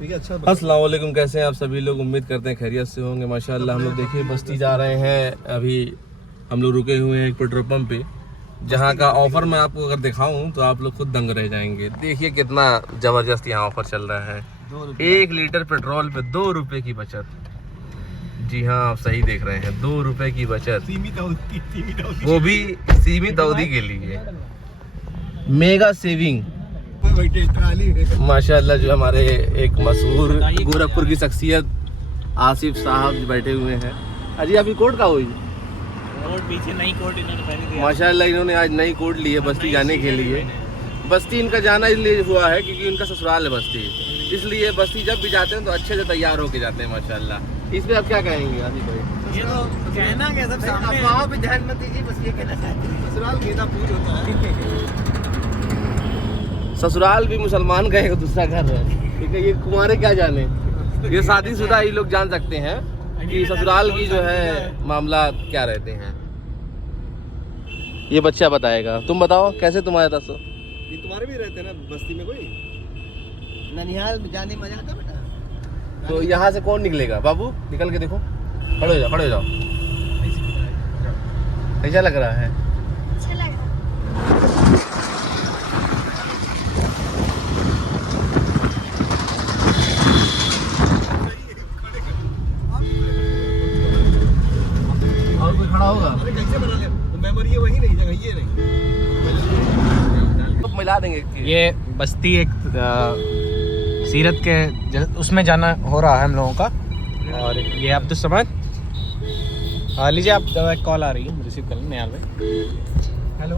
ठीक है। अच्छा, अस्सलाम वालेकुम, कैसे हैं आप सभी लोग? उम्मीद करते हैं खैरियत से होंगे। माशाल्लाह हम लोग देखिए बस्ती जा रहे हैं। अभी हम लोग रुके हुए हैं एक पेट्रोल पंप पे, जहाँ का ऑफर मैं आपको अगर दिखाऊं तो आप लोग खुद दंग रह जाएंगे। देखिए कितना ज़बरदस्त यहाँ ऑफर चल रहा है। 1 लीटर पेट्रोल पे 2 रुपए की बचत। जी हाँ, आप सही देख रहे हैं, 2 रुपए की बचत, वो भी सीमित अवधि के लिए। मेगा सेविंग माशाल्लाह। जो हमारे एक मशहूर गोरखपुर की शख्सियत आसिफ साहब बैठे हुए हैं। अजी अभी कोट का हुई कोट पीछे नई कोट इन्होंने पहनी थी माशाल्लाह। इन्होंने आज नई कोट ली है बस्ती जाने के लिए। बस्ती इनका जाना इसलिए हुआ है क्योंकि इनका ससुराल है बस्ती, इसलिए बस्ती जब भी जाते हैं तो अच्छे से तैयार होके जाते हैं माशाल्लाह। इस पे आप क्या कहेंगे आसिफ भाई? ये तो कहना क्या सब सामने वहाँ पे ध्यान मत दीजिए, बस ये कहना चाहते हैं ससुराल गेंदा फूल होता है। ससुराल भी मुसलमान का एक दूसरा घर है, ठीक है। ये कुंवारे क्या जाने, ये शादीशुदा ये लोग जान सकते हैं कि ससुराल की जो है मामला क्या रहते हैं। ये बच्चा बताएगा। तुम बताओ कैसे तुम्हारे दसो? ये तुम्हारे भी रहते हैं ना बस्ती में? कोई ननिहाल में जाने मजा आता बेटा। तो यहाँ से कौन निकलेगा? बाबू निकल के देखो, खड़े हो जाओ, खड़े हो जाओ। कैसा लग रहा है? अच्छा लगा। और कोई खड़ा होगा? अरे कैसे बना लिया? तो मेमोरी है वही नहीं, जगह ये नहीं। तो मिला देंगे। ये बस्ती एक सीरत के उसमें जाना हो रहा है हम लोगों का। और ये अब्दुल समद, लीजिए आप, कॉल आ रही है, रिसीव कर लें। निहाल भाई हेलो।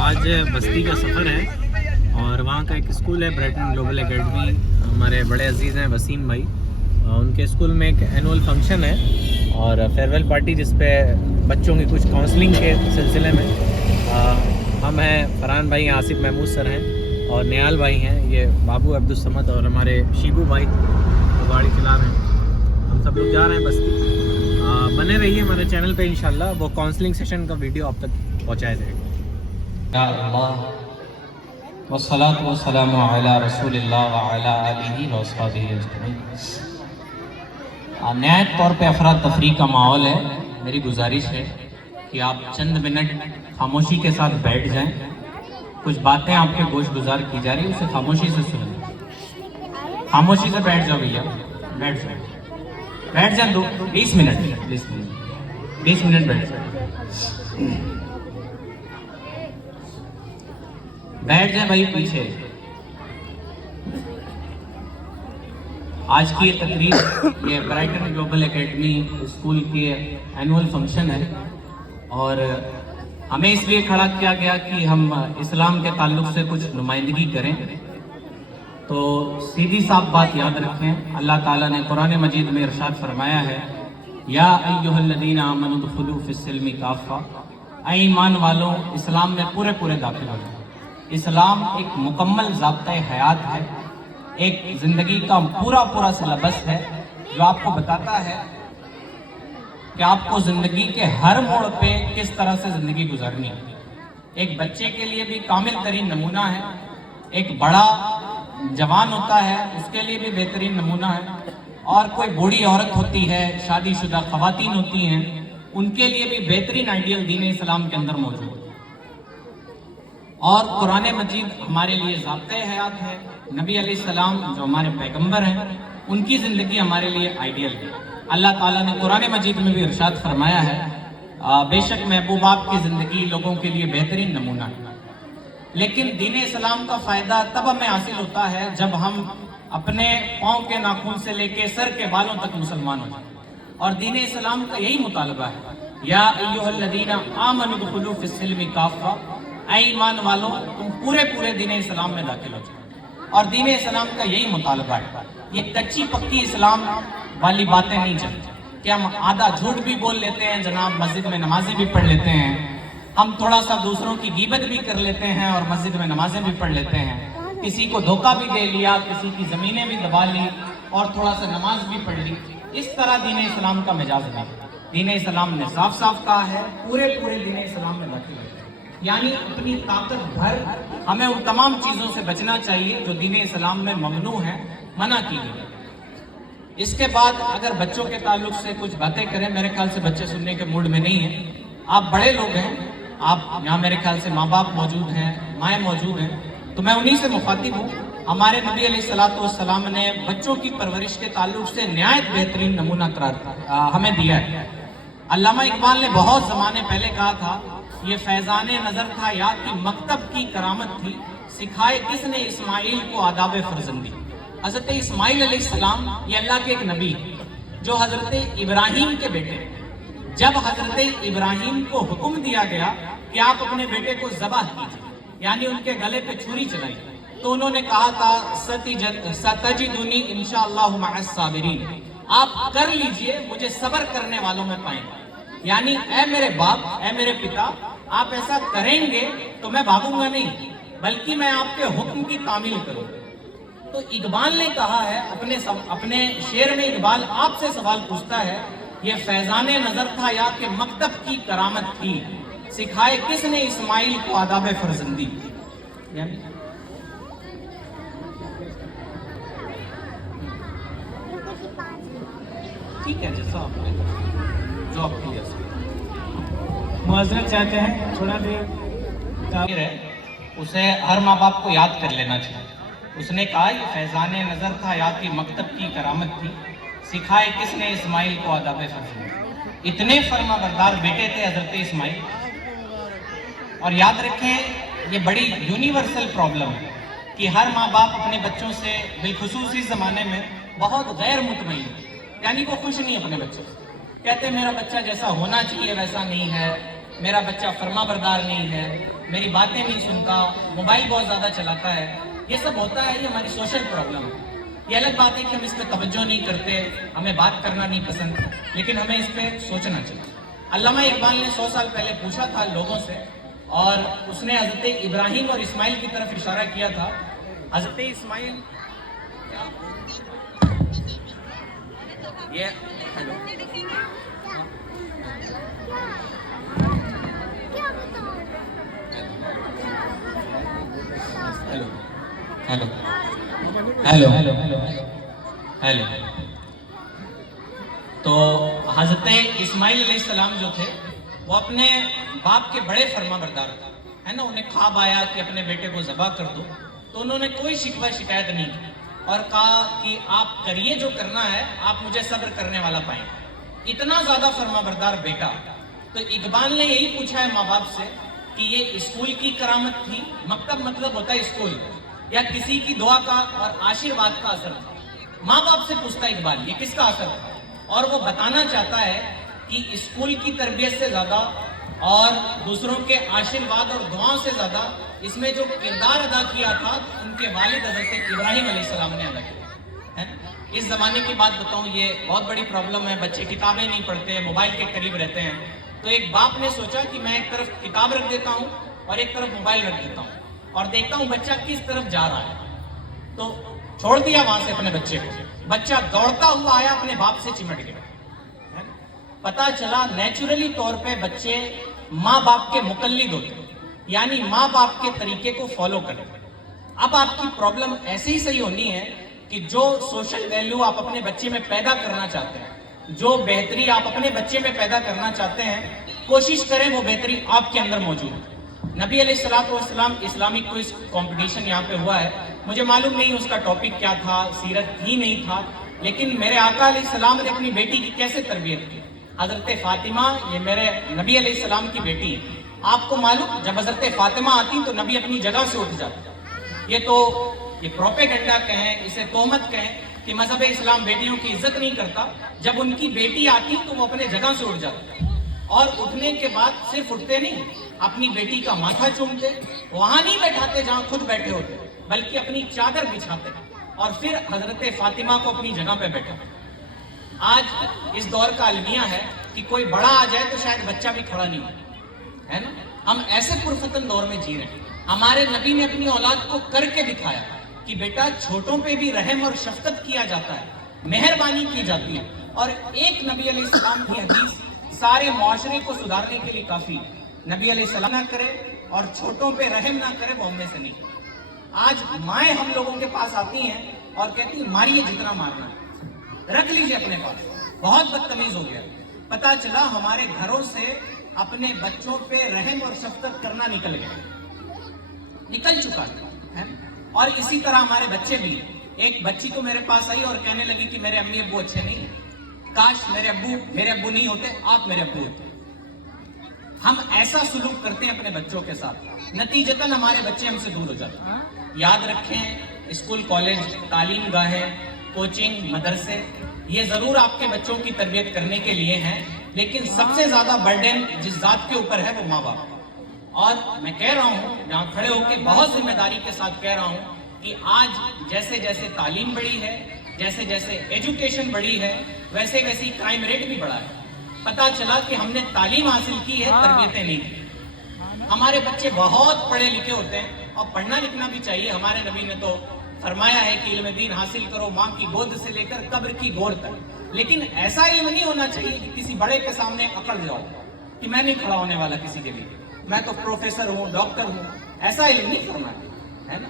आज बस्ती का सफ़र है और वहाँ का एक स्कूल है ब्राइटन ग्लोबल एकेडमी। हमारे बड़े अजीज़ हैं वसीम भाई, उनके स्कूल में एक एनुअल फंक्शन है और फेयरवेल पार्टी, जिस पे बच्चों की कुछ काउंसलिंग के सिलसिले में हम हैं, फरहान भाई, आसिफ महमूद सर हैं और निहाल भाई हैं, ये बाबू अब्दुल समद और हमारे शीबू भाई जो गाड़ी चला रहे हैं। हम सब लोग जा रहे हैं बस्ती। बने रहिए हमारे चैनल पे, इंशाल्लाह वो काउंसलिंग सेशन का वीडियो आप तक पहुँचाया जाएगा। या अल्लाह वस्सलातु वस्सलामु अला रसूलिल्लाह व अला आलिहि व अस्हाबिहि अजमईन। न्यायिक तौर पे अफरा तफरी का माहौल है। मेरी गुजारिश है कि आप चंद मिनट खामोशी के साथ बैठ जाएं। कुछ बातें आपके गोश गुजार की जा रही है, उसे खामोशी से सुनें। खामोशी से बैठ जाओ भैया, बैठ जाओ, बैठ जाए। 20 मिनट 20 मिनट बैठ जाए भाई पीछे। आज की ये तकरीब ये ब्राइटन ग्लोबल एकेडमी स्कूल के एनुअल फंक्शन है और हमें इसलिए खड़ा किया गया कि हम इस्लाम के ताल्लुक से कुछ नुमाइंदगी करें। तो सीधी साफ बात याद रखें, अल्लाह ताला ने कुरान मजीद में इरशाद फरमाया है, या अय्युहल्लज़ीना आमनू दुखुलू फिस्सिल्मी काफ़ा, ऐ ईमान वालों इस्लाम में पूरे पूरे दाखिल हो जाओ। इस्लाम एक मुकम्मल ज़ाब्ता हयात है, एक ज़िंदगी का पूरा पूरा सिलेबस है जो आपको बताता है कि आपको ज़िंदगी के हर मोड़ पे किस तरह से ज़िंदगी गुजारनी है। एक बच्चे के लिए भी कामिल तरीन नमूना है, एक बड़ा जवान होता है उसके लिए भी बेहतरीन नमूना है, और कोई बूढ़ी औरत होती है, शादीशुदा ख़वातीन होती हैं, उनके लिए भी बेहतरीन आइडियल दीन इस्लाम के अंदर मौजूद है। और कुरान मजीद हमारे लिए ज़ाब्ते हयात है। नबी अलैहिस्सलाम जो हमारे पैगंबर हैं, उनकी ज़िंदगी हमारे लिए आइडियल है। अल्लाह ताला ने कुरान मजीद में भी इरशाद फरमाया है, बेशक महबूब आपकी ज़िंदगी लोगों के लिए बेहतरीन नमूना है। लेकिन दीन इस्लाम का फ़ायदा तब हमें हासिल होता है जब हम अपने पाँव के नाखून से लेके सर के बालों तक मुसलमान हो जाए। और दीन इस्लाम का यही मुतालबा है, या अय्युहल्लज़ीना आमनू दुखुलू फिस्सिल्मी काफ़ा, ऐ ईमान वालों तुम पूरे पूरे दीन इस्लाम में दाखिल हो जाओ। और दीन इस्लाम का यही मुतालबा है। ये कच्ची पक्की इस्लाम वाली बातें नहीं चलती कि हम आधा झूठ भी बोल लेते हैं जनाब, मस्जिद में नमाजें भी पढ़ लेते हैं, हम थोड़ा सा दूसरों की गीबत भी कर लेते हैं और मस्जिद में नमाजें भी पढ़ लेते हैं, किसी को धोखा भी दे लिया, किसी की ज़मीनें भी दबा ली और थोड़ा सा नमाज भी पढ़ ली। इस तरह दीन इस्लाम का मिजाज नहीं। दीन इस्लाम ने साफ साफ कहा है पूरे पूरे दीन इस्लाम में दाखिल है, यानी अपनी ताकत भर हमें उन तमाम चीज़ों से बचना चाहिए जो दीन इस्लाम में ममनू है। منع کی گئی. اس کے بعد اگر بچوں کے تعلق سے کچھ باتیں کریں، میرے خیال سے بچے سننے کے موڈ میں نہیں ہیں. آپ بڑے لوگ ہیں، آپ یہاں میرے خیال سے ماں باپ موجود ہیں، مائیں موجود ہیں، تو میں انہی سے مخاطب ہوں. ہمارے نبی علیہ الصلوۃ والسلام نے بچوں کی پرورش کے تعلق سے نہایت بہترین نمونہ ہمیں دیا ہے. علامہ اقبال نے بہت زمانے پہلے کہا تھا، یہ فیضان نظر تھا یاد کی مکتب کی کرامت تھی، سکھائے کس نے اسماعیل کو آداب فرزندی. حضرت اسماعیل علیہ السلام یہ اللہ کے ایک نبی جو حضرت ابراہیم کے بیٹے. جب حضرت ابراہیم کو حکم دیا گیا کہ آپ اپنے بیٹے کو ذبح کیجیے، یعنی ان کے گلے پہ چھری چلائی، تو انہوں نے کہا تھا ستجدنی انشاءاللہ مع الصابرین، آپ کر لیجئے مجھے صبر کرنے والوں میں پائیں. یعنی اے میرے باپ، اے میرے پتا، آپ ایسا کریں گے تو میں بھاگوں گا نہیں، بلکہ میں آپ کے حکم کی تعمیل کروں. تو اقبال نے کہا ہے اپنے شعر میں، اقبال آپ سے سوال پوچھتا ہے، یہ فیضان نظر تھا یا کہ مکتب کی کرامت تھی، سکھائے کس نے اسماعیل کو آداب فرزندی. یعنی ٹھیک ہے جیسا آپ نے جو آپ کے لیے معذرت چاہتے ہیں، تھوڑا دیر ہے، اسے ہر ماں باپ کو یاد کر لینا چاہیے. اس نے کہا یہ فیضان نظر تھا یاد کی مکتب کی کرامت تھی، سکھائے کس نے اسماعیل کو آداب فرزندی. اتنے فرما بردار بیٹے تھے حضرت اسماعیل. اور یاد رکھیں یہ بڑی یونیورسل پرابلم ہے کہ ہر ماں باپ اپنے بچوں سے بالخصوص اس زمانے میں بہت غیر مطمئن، یعنی وہ خوش نہیں اپنے بچوں سے. کہتے ہیں میرا بچہ جیسا ہونا چاہیے ویسا نہیں ہے، میرا بچہ فرما بردار نہیں ہے، میری باتیں نہیں سنتا، موبائل بہت زیادہ چلاتا ہے. یہ سب ہوتا ہے، یہ ہماری سوشل پرابلم ہے. یہ الگ بات ہے کہ ہم اس پہ توجہ نہیں کرتے، ہمیں بات کرنا نہیں پسند، لیکن ہمیں اس پہ سوچنا چاہیے. علامہ اقبال نے 100 سال پہلے پوچھا تھا لوگوں سے، اور اس نے حضرت ابراہیم اور اسماعیل کی طرف اشارہ کیا تھا. حضرت اسماعیل یہ hello hello hello hello hello. تو حضرت اسماعیل علیہ السلام جو تھے وہ اپنے باپ کے بڑے فرما بردار تھے، ہے نا. انہیں خواب آیا کہ اپنے بیٹے کو ذبح کر دو، تو انہوں نے کوئی شکوہ شکایت نہیں کی اور کہا کہ آپ کریے جو کرنا ہے، آپ مجھے صبر کرنے والا پائیں. اتنا زیادہ فرما بردار بیٹا. تو اقبال نے یہی پوچھا ہے ماں باپ سے کہ یہ اسکول کی کرامت تھی، مکتب مطلب ہوتا ہے اسکول، یا کسی کی دعا کا اور آشیرواد کا اثر تھا. ماں باپ سے پوچھتا اقبال یہ کس کا اثر تھا، اور وہ بتانا چاہتا ہے کہ اسکول کی تربیت سے زیادہ اور دوسروں کے آشیرواد اور دعاؤں سے زیادہ اس میں جو کردار ادا کیا تھا ان کے والد حضرت ابراہیم علیہ السلام نے ادا کیا. اس زمانے کی بات بتاؤں، یہ بہت بڑی پرابلم ہے. بچے کتابیں نہیں پڑھتے، موبائل کے قریب رہتے ہیں. تو ایک باپ نے سوچا کہ میں ایک طرف کتاب رکھ دیتا ہوں اور ایک طرف موبائل رکھ دیتا ہوں اور دیکھتا ہوں بچہ کس طرف جا رہا ہے. تو چھوڑ دیا وہاں سے اپنے بچے کو. بچہ دوڑتا ہوا آیا، اپنے باپ سے چمٹ گیا. پتا چلا نیچرلی طور پہ بچے ماں باپ کے مقلد ہوتے ہیں، یعنی ماں باپ کے طریقے کو فالو کرتے ہیں. اب آپ کی پرابلم ایسے ہی صحیح ہونی ہے کہ جو سوشل ویلیو آپ اپنے بچے میں پیدا کرنا چاہتے ہیں، جو بہتری آپ اپنے بچے میں پیدا کرنا چاہتے ہیں، کوشش کریں وہ بہتری آپ کے اندر موجود ہے. نبی علیہ الصلوۃ والسلام اسلامک کوئز کمپٹیشن یہاں پہ ہوا ہے. مجھے معلوم نہیں اس کا ٹاپک کیا تھا، سیرت ہی نہیں تھا، لیکن میرے آقا علیہ السلام نے اپنی بیٹی کی کیسے تربیت کی. حضرت فاطمہ یہ میرے نبی علیہ السلام کی بیٹی ہے. آپ کو معلوم جب حضرت فاطمہ آتی تو نبی اپنی جگہ سے اٹھ جاتا. یہ پروپیگنڈا کہیں، اسے تہمت کہیں کہ مذہب اسلام بیٹیوں کی عزت نہیں کرتا. جب ان کی بیٹی آتی تو وہ اپنے جگہ سے اٹھ جاتے، اور اٹھنے کے بعد صرف اٹھتے نہیں، اپنی بیٹی کا ماتھا چومتے، وہاں نہیں بیٹھاتے جہاں خود بیٹھے ہوتے، بلکہ اپنی چادر بچھاتے اور پھر حضرت فاطمہ کو اپنی جگہ پہ بیٹھاتے. آج اس دور کا المیہ ہے کہ کوئی بڑا آ جائے تو شاید بچہ بھی کھڑا نہیں ہے نا. ہم ایسے پرفتن دور میں جی رہے ہیں. ہمارے نبی نے اپنی اولاد کو کر کے دکھایا کہ بیٹا چھوٹوں پہ بھی رحم اور شفقت کیا جاتا ہے، مہربانی کی جاتی ہے. اور ایک نبی علیہ السلام کی حدیث سارے معاشرے کو سدھارنے کے لیے کافی. نبی علیہ السلام نہ کرے اور چھوٹوں پہ رحم نہ کرے وہ ہم میں سے نہیں. آج مائیں ہم لوگوں کے پاس آتی ہیں और कहती है मारिए जितना मारना है, रख लीजिए अपने पास। बहुत बदतमीज हो गया। पता चला हमारे घरों से अपने बच्चों पे रहम और शफकत करना निकल चुका है। और इसी तरह हमारे बच्चे भी, एक बच्ची तो मेरे पास आई और कहने लगी कि मेरे अम्मी अब्बू अच्छे नहीं, काश मेरे अब्बू नहीं होते, आप मेरे अब्बू होते। हम ऐसा सुलूक करते हैं अपने बच्चों के साथ, नतीजतन हमारे बच्चे हमसे दूर हो जाते हैं। याद रखें, स्कूल कॉलेज, तालीम गाहें, कोचिंग, मदरसे, ये जरूर आपके बच्चों की तरबियत करने के लिए हैं, लेकिन सबसे ज्यादा बर्डन जिस जात के ऊपर है वो माँ बाप। और मैं कह रहा हूँ, यहाँ खड़े होकर बहुत जिम्मेदारी के साथ कह रहा हूँ कि आज जैसे जैसे तालीम बढ़ी है, जैसे जैसे एजुकेशन बढ़ी है, वैसे वैसे क्राइम रेट भी बढ़ा है। पता चला कि हमने तालीम हासिल की है, तरबियतें नहीं की। हमारे बच्चे बहुत पढ़े लिखे होते हैं और पढ़ना लिखना भी चाहिए। हमारे नबी ने तो फरमाया है कि इल्म दीन हासिल करो माँ की गोद से लेकर कब्र की गोर तक। लेकिन ऐसा इल्म नहीं होना चाहिए कि किसी बड़े के सामने अकड़ जाओ कि मैं नहीं खड़ा होने वाला किसी के लिए, मैं तो प्रोफेसर हूँ, डॉक्टर हूँ। ऐसा इल्म नहीं करना है ना,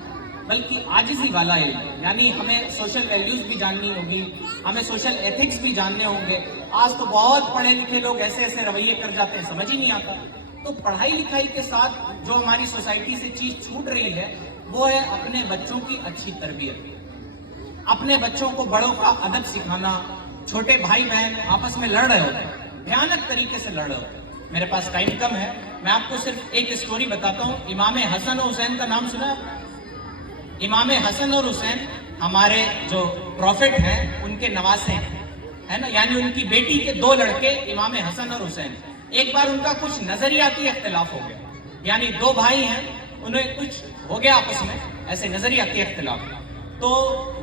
बल्कि आजिज़ी वाला इल्म। यानी हमें सोशल वैल्यूज भी जाननी होगी, हमें सोशल एथिक्स भी जानने होंगे। आज तो बहुत पढ़े लिखे लोग ऐसे ऐसे रवैये कर जाते हैं, समझ ही नहीं आता। तो पढ़ाई लिखाई के साथ जो हमारी सोसाइटी से चीज छूट रही है वो है अपने बच्चों की अच्छी तरबियत, अपने बच्चों को बड़ों का अदब सिखाना। छोटे भाई बहन आपस में लड़ रहे होते हैं, भयानक तरीके से लड़ रहे होते हैं। मेरे पास टाइम कम है, मैं आपको सिर्फ एक स्टोरी बताता हूँ। इमाम हसन और हुसैन का नाम सुना है? इमाम हसन और हुसैन हमारे जो प्रॉफिट हैं उनके नवासे हैं, है ना, यानी उनकी बेटी के दो लड़के इमाम हसन और हुसैन। एक बार उनका कुछ नजरियाती इख्तिलाफ हो गया, यानी दो भाई हैं, उन्हें कुछ हो गया आपस में, ऐसे नजरियाती इख्तिलाफ। तो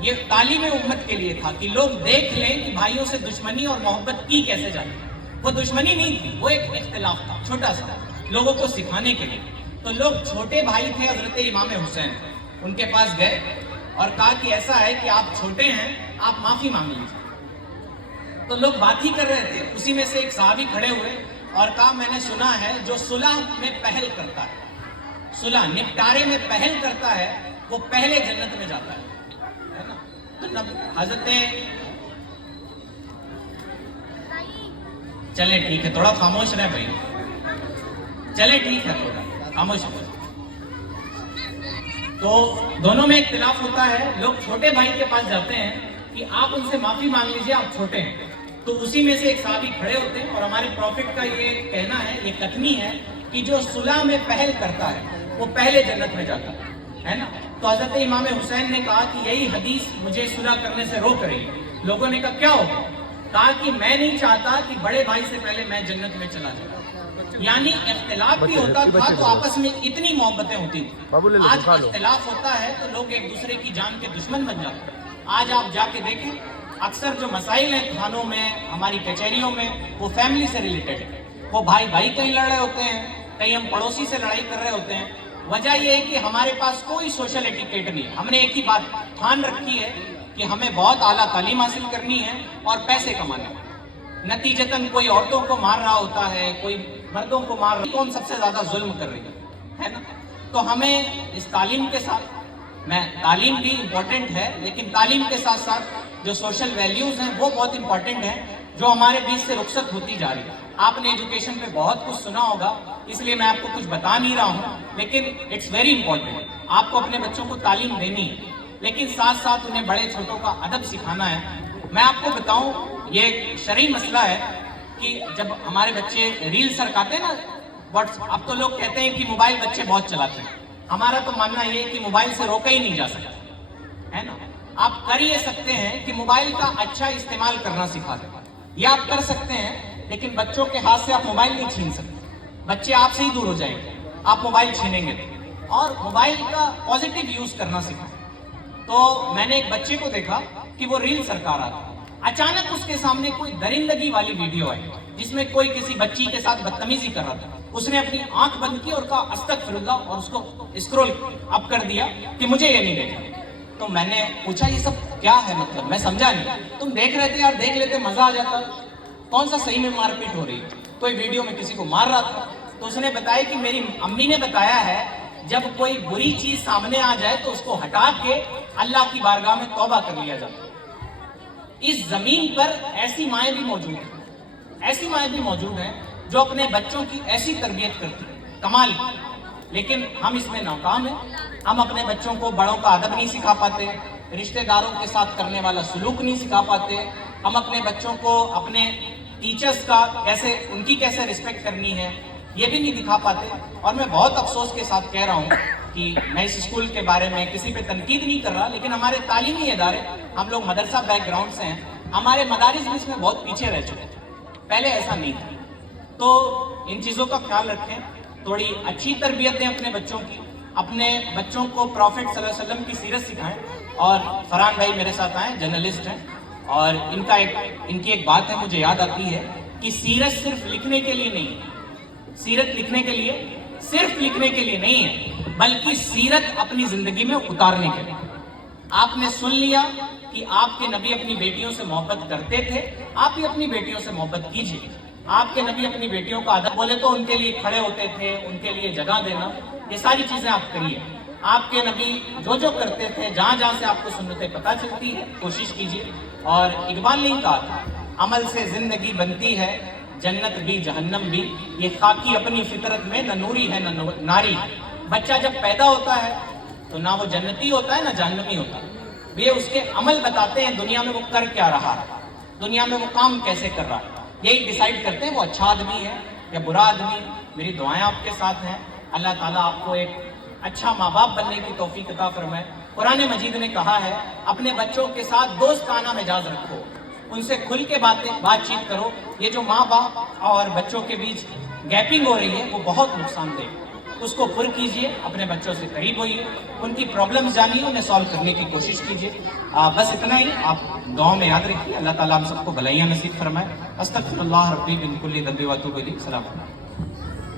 ये तालीम उम्मत के लिए था कि लोग देख लें कि भाइयों से दुश्मनी और मोहब्बत की कैसे जाती है। वो दुश्मनी नहीं थी, वो एक इख्तिलाफ था छोटा सा, लोगों को सिखाने के लिए। तो लोग, छोटे भाई थे हजरत इमाम हुसैन, उनके पास गए और कहा कि ऐसा है कि आप छोटे हैं, आप माफी मांग लीजिए। तो लोग बात ही कर रहे थे, उसी में से एक साहबी खड़े हुए और कहा मैंने सुना है जो सुलह में पहल करता है, सुलह निपटारे में पहल करता है, वो पहले जन्नत में जाता है ना। तो हजरत, चले ठीक है, थोड़ा खामोश रहे भाई, चले ठीक है, थोड़ा खामोश रहे। तो दोनों में इख्तिलाफ होता है। लोग छोटे भाई के पास जाते हैं कि आप उनसे माफी मांग लीजिए, आप छोटे हैं। तो उसी में से एक साहबी खड़े होते हैं और हमारे प्रॉफिट का ये कहना है, ये कथनी है कि जो सुलह में पहल करता है वो पहले जन्नत में जाता है ना। तो हजरत इमाम हुसैन ने कहा कि यही हदीस मुझे सुलह करने से रोक रही है। लोगों ने कहा क्या होगा? कहा कि मैं नहीं चाहता कि बड़े भाई से पहले मैं जन्नत में चला जाऊं। यानी इख्तिलाफ भी होता था तो आपस में इतनी मोहब्बतें होती थी। आज इख्तिलाफ होता है तो लोग एक दूसरे की जान के दुश्मन बन जाते हैं। आज आप जाके देखें, अक्सर जो मसाइल हैं थानों में, हमारी कचहरियों में, वो फैमिली से रिलेटेड है। वो भाई भाई कहीं लड़ रहे होते हैं, कहीं हम पड़ोसी से लड़ाई कर रहे होते हैं। वजह यह है कि हमारे पास कोई सोशल एटिकेट नहीं है। हमने एक ही बात ठान रखी है कि हमें बहुत आला तालीम हासिल करनी है और पैसे कमाने हैं। नतीजतन कोई औरतों को मार रहा होता है, कोई मर्दों को मार रहा है, कौन सबसे ज्यादा जुल्म कर रही है ना। तो हमें इस तालीम के साथ, तालीम भी इम्पोर्टेंट है, लेकिन तालीम के साथ साथ जो सोशल वैल्यूज हैं वो बहुत इंपॉर्टेंट है, जो हमारे बीच से रुखसत होती जा रही है। आपने एजुकेशन पे बहुत कुछ सुना होगा, इसलिए मैं आपको कुछ बता नहीं रहा हूँ, लेकिन इट्स वेरी इंपॉर्टेंट। आपको अपने बच्चों को तालीम देनी है, लेकिन साथ साथ उन्हें बड़े छोटों का अदब सिखाना है। मैं आपको बताऊं, ये एक शरई मसला है कि जब हमारे बच्चे रील सरकाते हैं ना व्हाट्सएप, अब तो लोग कहते हैं कि मोबाइल बच्चे बहुत चलाते हैं। हमारा तो मानना ये है कि मोबाइल से रोका ही नहीं जा सकता, है ना। आप कर ये सकते हैं कि मोबाइल का अच्छा इस्तेमाल करना सिखा दें, ये आप कर सकते हैं, लेकिन बच्चों के हाथ से आप मोबाइल नहीं छीन सकते। बच्चे आपसे ही दूर हो जाएंगे, आप मोबाइल छीनेंगे। और मोबाइल का पॉजिटिव यूज करना सिखाएं। तो मैंने एक बच्चे को देखा कि वो रील सरका रहा था, अचानक उसके सामने कोई दरिंदगी वाली वीडियो आई जिसमें कोई किसी बच्ची के साथ बदतमीजी कर रहा था। उसने अपनी आंख बंद की और कहा अस्तगफिरुल्लाह, और उसको स्क्रॉल अप कर दिया कि मुझे ये नहीं देखना। तो मैंने पूछा ये सब क्या है, मतलब मैं समझा नहीं। तुम देख रहे थे यार, देख लेते मजा आ जाता, कौन सा सही में मारपीट हो रही है, कोई वीडियो में किसी को मार रहा था। तो उसने बताया कि मेरी अम्मी ने बताया है जब कोई बुरी चीज सामने आ जाए तो उसको हटा के اللہ کی بارگاہ میں توبہ کر لیا جاتا ہے۔ اس زمین پر ایسی مائیں بھی موجود ہیں، ایسی مائیں بھی موجود ہیں جو اپنے بچوں کی ایسی تربیت کرتی ہیں، کمال کی، لیکن ہم اس میں ناکام ہیں۔ ہم اپنے بچوں کو بڑوں کا ادب نہیں سکھا پاتے، رشتہ داروں کے ساتھ کرنے والا سلوک نہیں سکھا پاتے، ہم اپنے بچوں کو اپنے ٹیچرز کا ان کی کیسے رسپیکٹ کرنی ہے یہ بھی نہیں دکھا پاتے۔ اور میں بہت افسوس کے ساتھ کہہ رہا ہوں کہ میں اس اسکول کے بارے میں کسی پہ تنقید نہیں کر رہا، لیکن ہمارے تعلیمی ادارے، ہم لوگ مدرسہ بیک گراؤنڈ سے ہیں، ہمارے مدارس بھی اس میں بہت پیچھے رہ چکے ہیں، پہلے ایسا نہیں تھا۔ تو ان چیزوں کا خیال رکھیں، تھوڑی اچھی تربیت دیں اپنے بچوں کی، اپنے بچوں کو پروفٹ صلی اللہ علیہ وسلم کی سیرت سکھائیں۔ اور فرحان بھائی میرے ساتھ آئے، جرنلسٹ ہیں، اور ان کی ایک بات ہے مجھے یاد آتی ہے کہ سیرت صرف لکھنے کے لیے نہیں ہے، سیرت لکھنے کے لیے صرف لکھنے کے لیے نہیں ہے، بلکہ سیرت اپنی زندگی میں اتارنے کے لیے۔ آپ نے سن لیا کہ آپ کے نبی اپنی بیٹیوں سے محبت کرتے تھے، آپ بھی اپنی بیٹیوں سے محبت کیجیے۔ آپ کے نبی اپنی بیٹیوں کا ادب بولے تو ان کے لیے کھڑے ہوتے تھے، ان کے لیے جگہ دینا، یہ ساری چیزیں آپ کریے۔ آپ کے نبی جو کرتے تھے، جہاں جہاں سے آپ کو سنتیں پتہ چلتی ہے، کوشش کیجیے۔ اور اقبال نے کہا تھا، عمل سے زندگی بنتی ہے، جنت بھی جہنم بھی، یہ خاکی اپنی فطرت میں نہ نوری ہے نہ ناری۔ بچہ جب پیدا ہوتا ہے تو نہ وہ جنتی ہوتا ہے نہ جہنمی ہوتا ہے، یہ اس کے عمل بتاتے ہیں، دنیا میں وہ کر کیا رہا ہے، دنیا میں وہ کام کیسے کر رہا ہے، یہی ڈیسائیڈ کرتے ہیں وہ اچھا آدمی ہے یا برا آدمی۔ میری دعائیں آپ کے ساتھ ہیں، اللہ تعالیٰ آپ کو ایک اچھا ماں باپ بننے کی توفیق عطا فرمائے۔ قرآن مجید نے کہا ہے اپنے بچوں کے ساتھ دوستانہ مزاج رکھو، ان سے کھل کے بات چیت کرو۔ یہ جو ماں باپ اور بچوں کے بیچ گیپنگ ہو رہی ہے وہ بہت نقصان دہ ہے، اس کو پر کیجئے، اپنے بچوں سے قریب ہوئیے، ان کی پرابلمز جانیے، انہیں سالو کرنے کی کوشش کیجئے۔ بس اتنا ہی، آپ دعاؤں میں یاد رکھیے، اللہ تعالیٰ ہم سب کو بھلائیاں نصیب فرمائے۔ استغفر اللہ ربی من کل ذنب و اتوب الیہ۔ السلام علیکم۔